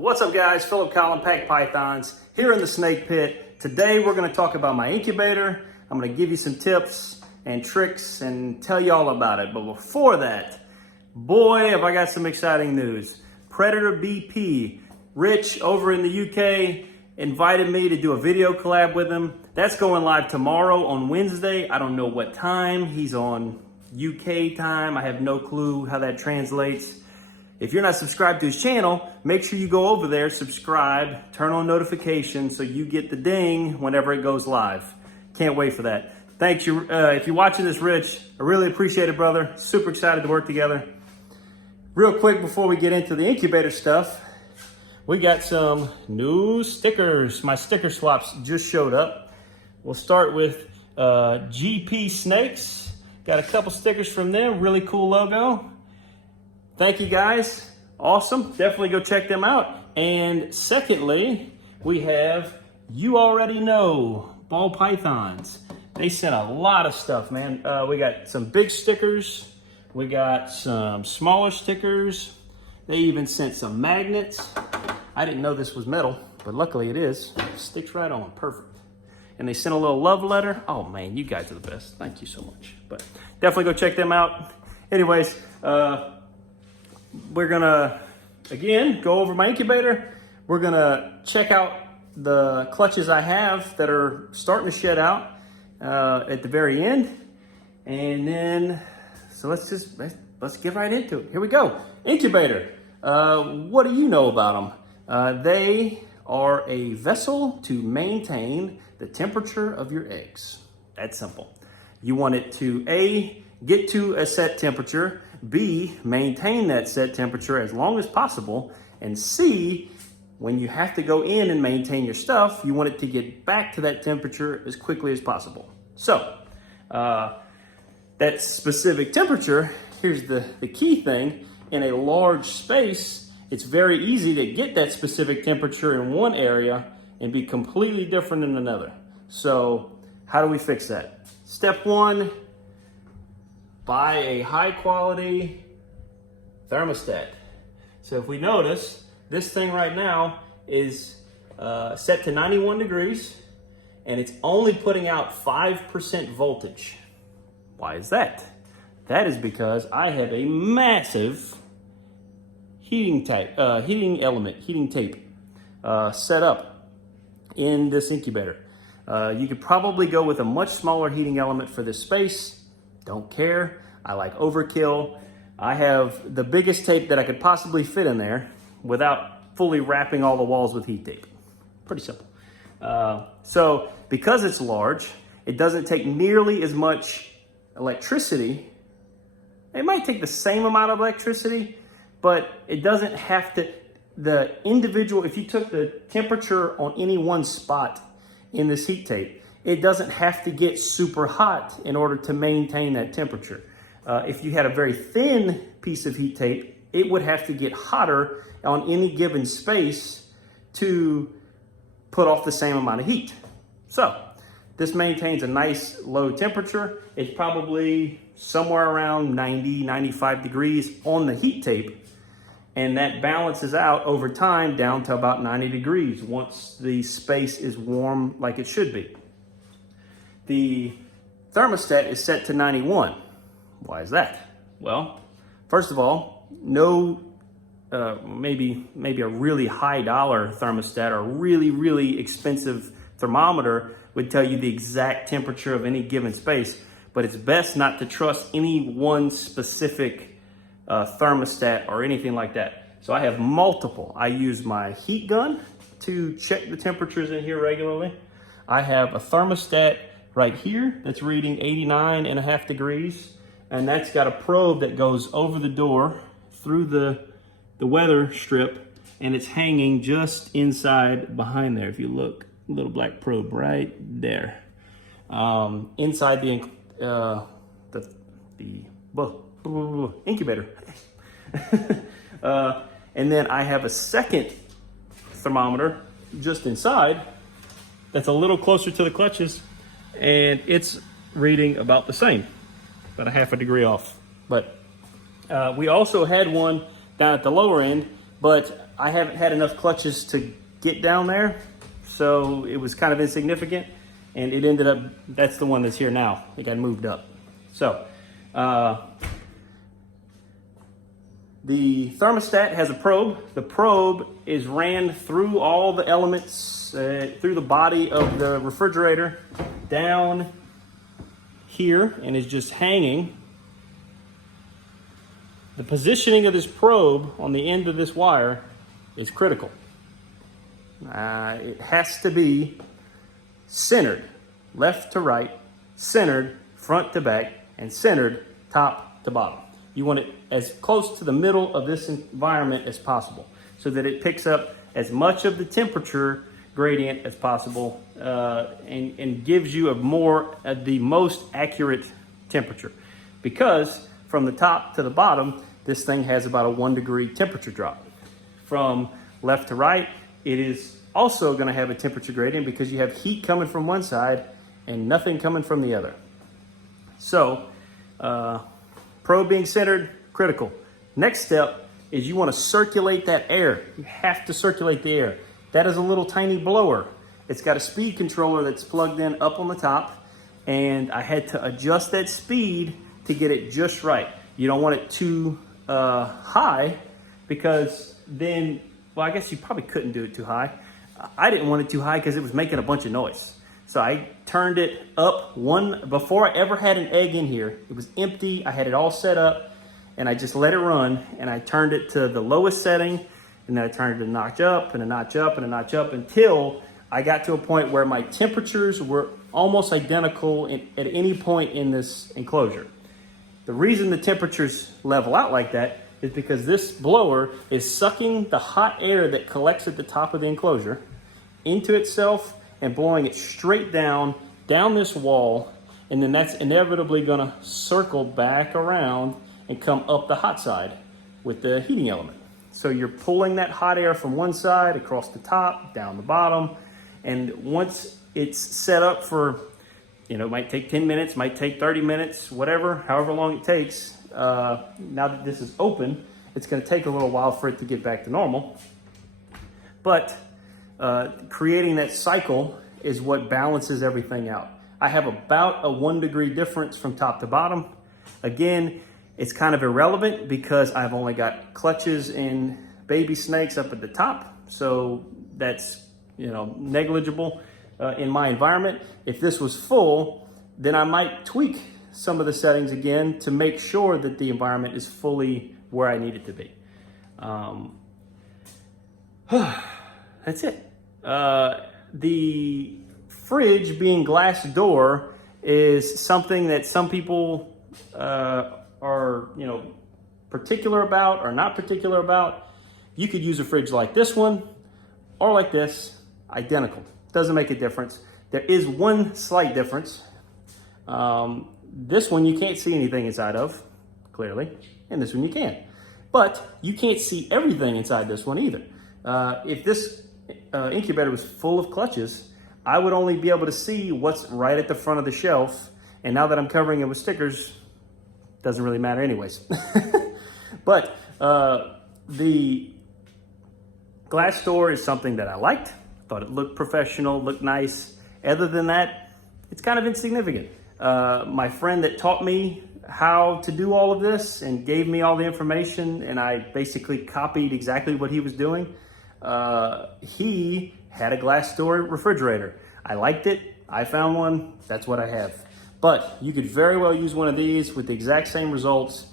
What's up guys, Philip Collin, Pack Pythons, here in the snake pit. Today we're gonna talk about my incubator. I'm gonna give you some tips and tricks and tell you all about it. But before that, boy, have I got some exciting news. Predator BP, Rich over in the UK, invited me to do a video collab with him. That's going live tomorrow on Wednesday. I don't know what time. He's on UK time. I have no clue how that translates. If you're not subscribed to his channel, make sure you go over there, subscribe, turn on notifications so you get the ding whenever it goes live. Can't wait for that. Thanks. If you're watching this, Rich, I really appreciate it, brother. Super excited to work together. Real quick before we get into the incubator stuff, we got some new stickers. My sticker swaps just showed up. We'll start with GP Snakes. Got a couple stickers from them, really cool logo. Thank you guys, awesome. Definitely go check them out. And secondly, we have Ualreadyknow ball pythons. They sent a lot of stuff, man. We got some big stickers. We got some smaller stickers. They even sent some magnets. I didn't know this was metal, but luckily it is. It sticks right on, perfect. And they sent a little love letter. Oh man, you guys are the best. Thank you so much. But definitely go check them out. Anyways, we're gonna, again, go over my incubator. We're gonna check out the clutches I have that are starting to shed out at the very end. And then, so let's get right into it. Here we go. Incubator. What do you know about them? They are a vessel to maintain the temperature of your eggs. That's simple. You want it to A, get to a set temperature, B, maintain that set temperature as long as possible, and C, when you have to go in and maintain your stuff, you want it to get back to that temperature as quickly as possible. So, that specific temperature, here's the key thing, in a large space, it's very easy to get that specific temperature in one area and be completely different in another. So, how do we fix that? Step one, buy a high quality thermostat. So if we notice, this thing right now is set to 91 degrees and it's only putting out 5% voltage. Why is that? That is because I have a massive heating tape set up in this incubator. You could probably go with a much smaller heating element for this space. Don't care. I like overkill. I have the biggest tape that I could possibly fit in there without fully wrapping all the walls with heat tape. Pretty simple. So because it's large, it doesn't take nearly as much electricity. It might take the same amount of electricity, but it doesn't have to, the individual, if you took the temperature on any one spot in this heat tape, it doesn't have to get super hot in order to maintain that temperature. If you had a very thin piece of heat tape, it would have to get hotter on any given space to put off the same amount of heat. So this maintains a nice low temperature. It's probably somewhere around 90, 95 degrees on the heat tape. And that balances out over time down to about 90 degrees once the space is warm like it should be. The thermostat is set to 91. Why is that? Well, first of all, maybe a really high dollar thermostat or really expensive thermometer would tell you the exact temperature of any given space, but it's best not to trust any one specific thermostat or anything like that. So I have multiple. I use my heat gun to check the temperatures in here regularly. I have a thermostat right here that's reading 89.5 degrees, and that's got a probe that goes over the door through the weather strip, and it's hanging just inside behind there. If you look, little black probe right there, inside the incubator. And then I have a second thermometer just inside that's a little closer to the clutches, and it's reading about the same, about a half a degree off. But we also had one down at the lower end, but I haven't had enough clutches to get down there, so it was kind of insignificant, and it ended up, that's the one that's here now. It got moved up. So, the thermostat has a probe. The probe is ran through all the elements, through the body of the refrigerator, down here, and is just hanging. The positioning of this probe on the end of this wire is critical. It has to be centered, left to right, centered, front to back, and centered, top to bottom. You want it as close to the middle of this environment as possible so that it picks up as much of the temperature gradient as possible and gives you the most accurate temperature. Because from the top to the bottom, this thing has about a 1 degree temperature drop. From left to right, it is also going to have a temperature gradient because you have heat coming from one side and nothing coming from the other. So, probe being centered, critical. Next step is you want to circulate that air. You have to circulate the air. That is a little tiny blower. It's got a speed controller that's plugged in up on the top, and I had to adjust that speed to get it just right. You don't want it too high because then, well, I guess you probably couldn't do it too high. I didn't want it too high because it was making a bunch of noise. So I turned it up before I ever had an egg in here. It was empty. I had it all set up and I just let it run, and I turned it to the lowest setting, and then I turned it a notch up and a notch up and a notch up until I got to a point where my temperatures were almost identical at any point in this enclosure. The reason the temperatures level out like that is because this blower is sucking the hot air that collects at the top of the enclosure into itself and blowing it straight down this wall, and then that's inevitably gonna circle back around and come up the hot side with the heating element. So you're pulling that hot air from one side across the top, down the bottom, and once it's set up for, it might take 10 minutes, might take 30 minutes, whatever, however long it takes. Now that this is open, it's gonna take a little while for it to get back to normal. But creating that cycle is what balances everything out. I have about a 1 degree difference from top to bottom. Again, it's kind of irrelevant because I've only got clutches and baby snakes up at the top. So that's, negligible in my environment. If this was full, then I might tweak some of the settings again to make sure that the environment is fully where I need it to be. That's it. The fridge being glass door is something that some people are, particular about or not particular about. You could use a fridge like this one or like this, identical. Doesn't make a difference. There is one slight difference. This one you can't see anything inside of, clearly, and this one you can. But you can't see everything inside this one either. If this incubator was full of clutches, I would only be able to see what's right at the front of the shelf. And now that I'm covering it with stickers, doesn't really matter anyways. But the glass door is something that I liked. Thought it looked professional, looked nice. Other than that, it's kind of insignificant. My friend that taught me how to do all of this and gave me all the information, and I basically copied exactly what he was doing. He had a glass door refrigerator. I liked it. I found one. That's what I have. But you could very well use one of these with the exact same results.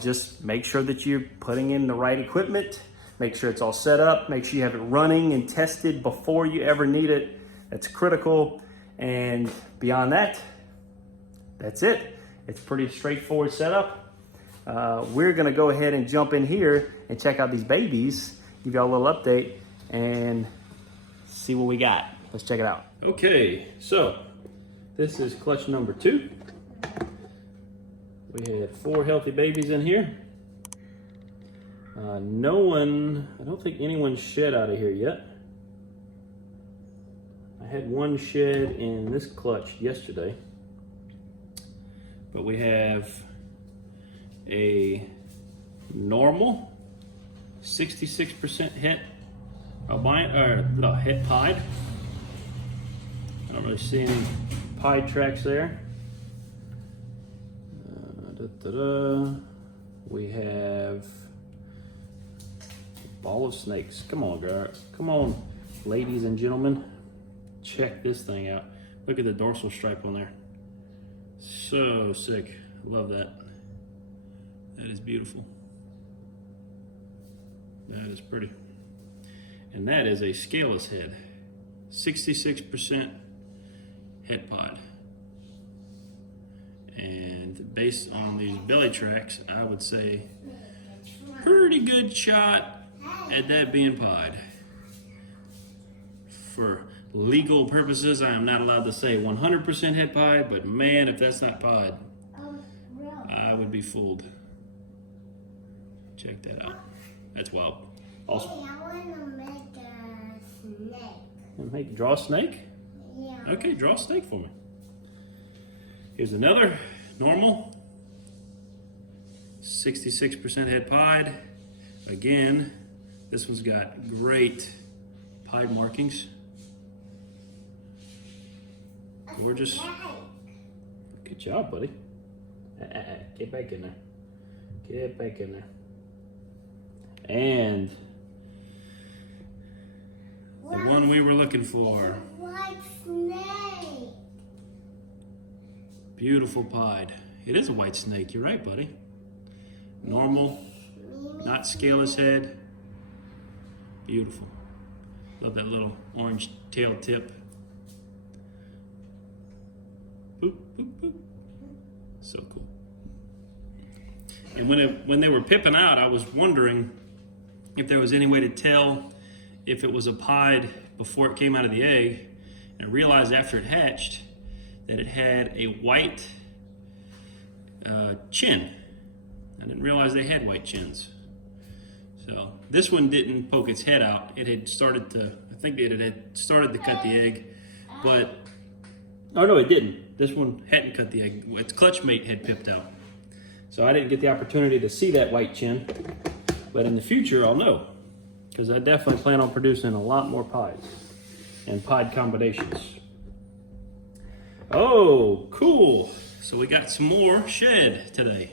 Just make sure that you're putting in the right equipment. Make sure it's all set up. Make sure you have it running and tested before you ever need it. That's critical. And beyond that, that's it. It's pretty straightforward setup. We're gonna go ahead and jump in here and check out these babies, give y'all a little update and see what we got. Let's check it out. Okay, so this is clutch number 2. We had 4 healthy babies in here. I don't think anyone shed out of here yet. I had one shed in this clutch yesterday. But we have a normal, 66% het albino, or no, het pied. I don't really see any pied tracks there. We have a ball of snakes. Come on, guys. Come on, ladies and gentlemen. Check this thing out. Look at the dorsal stripe on there. So sick. Love that. That is beautiful. That is pretty. And that is a scaleless head. 66% het pied. And based on these belly tracks, I would say pretty good shot at that being pied. For legal purposes, I am not allowed to say 100% het pied, but man, if that's not pied, I would be fooled. Check that out. That's wild. Awesome. Hey, I want to make a snake. Draw a snake? Yeah. Okay, draw a snake for me. Here's another normal. 66% het pied. Again, this one's got great pied markings. Gorgeous. Good job, buddy. Get back in there. Get back in there. And the one we were looking for. White snake. Beautiful pied. It is a white snake. You're right, buddy. Normal, not scaleless head. Beautiful. Love that little orange tail tip. Boop, boop, boop. So cool. And when they were pipping out, I was wondering if there was any way to tell if it was a pied before it came out of the egg. And I realized after it hatched that it had a white chin. I didn't realize they had white chins. So this one didn't poke its head out. It had started to, I think it had started to cut the egg, but, oh no, it didn't. This one hadn't cut the egg. Its clutch mate had pipped out. So I didn't get the opportunity to see that white chin, but in the future I'll know, because I definitely plan on producing a lot more pies and pied combinations. Oh, cool. So we got some more shed today.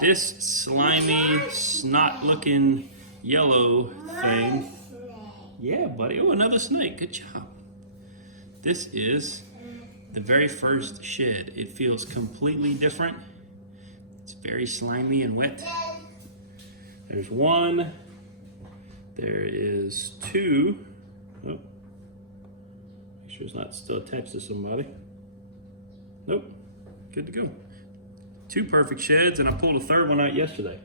This slimy, snot-looking yellow thing. Yeah, buddy. Oh, another snake. Good job. This is the very first shed. It feels completely different. It's very slimy and wet. There's one. There is two. Oh. Make sure it's not still attached to somebody. Nope. Good to go. Two perfect sheds, and I pulled a third one out yesterday.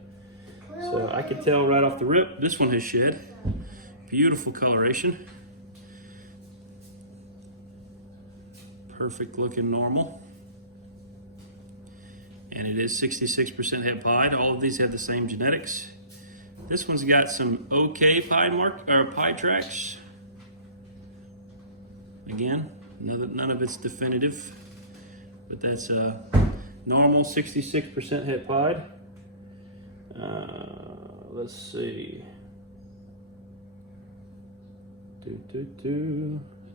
So I could tell right off the rip, this one has shed. Beautiful coloration. Perfect looking normal. And it is 66% het pied. All of these have the same genetics. This one's got some okay pied tracks. Again, none of it's definitive, but that's normal 66% het pied. Let's see.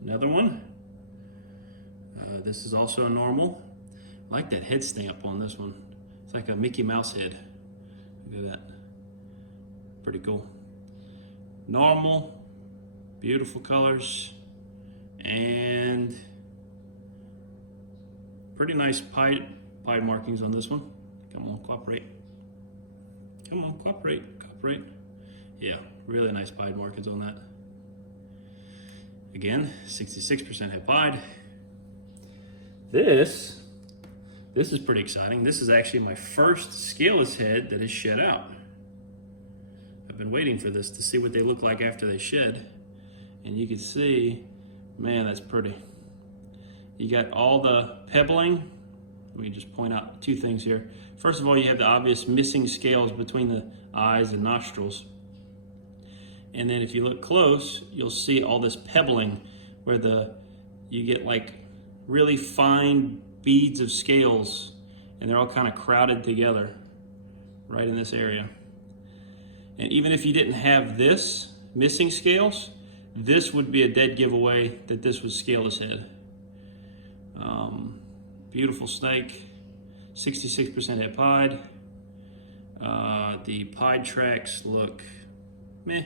Another one. This is also a normal. I like that head stamp on this one. It's like a Mickey Mouse head. Look at that. Pretty cool. Normal, beautiful colors, and pretty nice pied markings on this one. Come on, cooperate. Come on, cooperate. Yeah, really nice pied markings on that. Again, 66% het pied. This is pretty exciting. This is actually my first scaleless head that is shed out. I've been waiting for this to see what they look like after they shed. And you can see, man, that's pretty. You got all the pebbling. Let me just point out two things here. First of all, you have the obvious missing scales between the eyes and nostrils. And then if you look close, you'll see all this pebbling where you get like really fine beads of scales, and they're all kind of crowded together right in this area. And even if you didn't have this missing scales, this would be a dead giveaway that this was scaleless head. Beautiful snake, 66% het pied. The pied tracks look meh.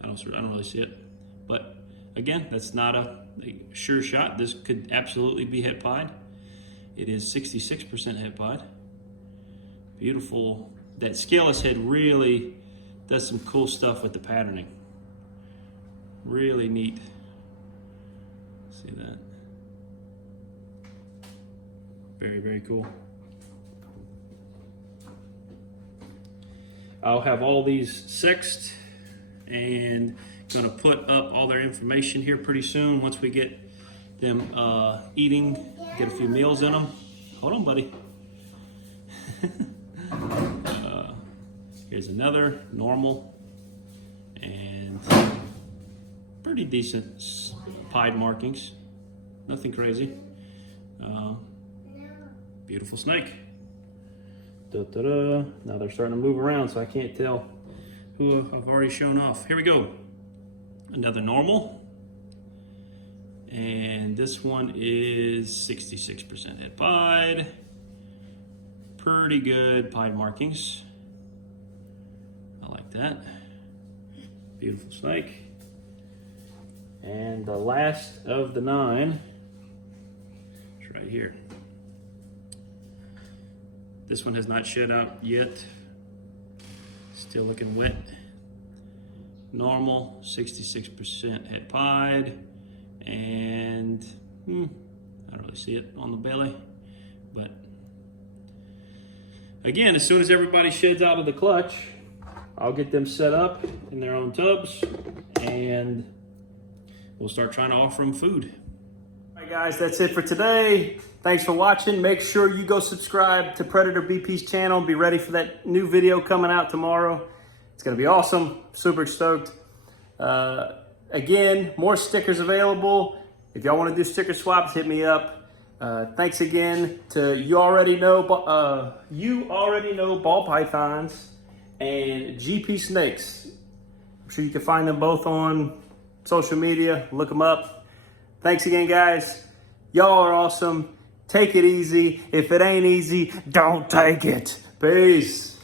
I don't really see it. But again, that's not a sure shot. This could absolutely be het pied. It is 66% het pied. Beautiful. That scaleless head really does some cool stuff with the patterning. Really neat. See that? Very, very cool. I'll have all these sexed and gonna put up all their information here pretty soon once we get them eating, get a few meals in them. Hold on, buddy. Here's another normal and pretty decent pied markings. Nothing crazy. Beautiful snake. Da-da-da. Now they're starting to move around, so I can't tell who I've already shown off. Here we go. Another normal. And this one is 66% het pied. Pretty good pied markings. I like that. Beautiful snake. And the last of the 9 is right here. This one has not shed out yet. Still looking wet. Normal, 66% het pied. And I don't really see it on the belly. But again, as soon as everybody sheds out of the clutch, I'll get them set up in their own tubs and we'll start trying to offer them food. All right, guys, that's it for today. Thanks for watching. Make sure you go subscribe to Predator BP's channel. Be ready for that new video coming out tomorrow. It's going to be awesome. Super stoked. Again, more stickers available. If y'all want to do sticker swaps, hit me up. Thanks again to Ualreadyknow ball pythons and GP snakes. I'm sure you can find them both on social media. Look them up. Thanks again, guys. Y'all are awesome. Take it easy. If it ain't easy, don't take it. Peace.